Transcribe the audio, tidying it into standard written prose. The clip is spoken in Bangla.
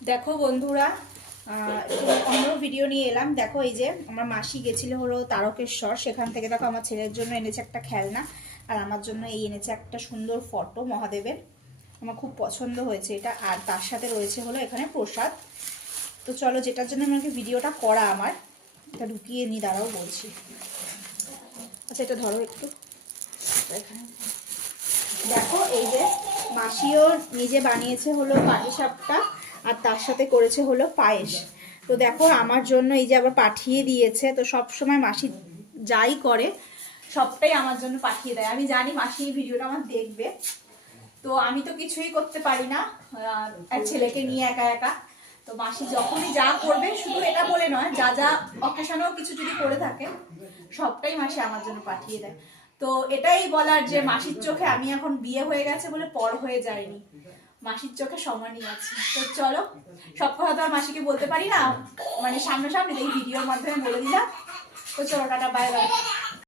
দেখো বন্ধুরা, অন্য ভিডিও নিয়ে এলাম। দেখো এই যে আমার মাসি গেছিল হলো তারকেশ্বর, সেখান থেকে দেখো আমার ছেলের জন্য এনেছে একটা খেলনা, আর আমার জন্য এই এনেছে একটা সুন্দর ফটো মহাদেবের। আমার খুব পছন্দ হয়েছে এটা, আর তার সাথে রয়েছে হলো এখানে প্রসাদ। তো চলো, যেটার জন্য আমাকে ভিডিওটা করা, আমার এটা ঢুকিয়ে নি, দাঁড়াও বলছি। আচ্ছা, এটা ধরো একটু। এখানে দেখো এই যে মাসিও নিজে বানিয়েছে হলো পাটিসাপটা, আর তার সাথে করেছে হলো পায়েস। তো দেখো আমার জন্য এই যে আবার পাঠিয়ে দিয়েছে। তো সব সময় মাসি যাই করে সবটাই আমার জন্য পাঠিয়ে দেয়। আমি জানি মাসি এই ভিডিওটা আমার দেখবে, তো আমি তো কিছুই করতে পারি না আর ছেলেকে নিয়ে একা একা। তো মাসি যখনই যা করবে, শুধু এটা বলে নয়, যা যা অকেশনেও কিছু যদি করে থাকে সবটাই মাসি আমার জন্য পাঠিয়ে দেয়। তো এটাই বলার যে মাসির চোখে আমি এখন বিয়ে হয়ে গেছে বলে পর হয়ে যায়নি, মাসির চোখে সমানই আছে। তো চলো, সব কথা তো আর মাসিকে বলতে পারি না, মানে সামনাসামনি এই ভিডিওর মাধ্যমে বলে দিলাম। তো চলো, টাটা, বাই বাই।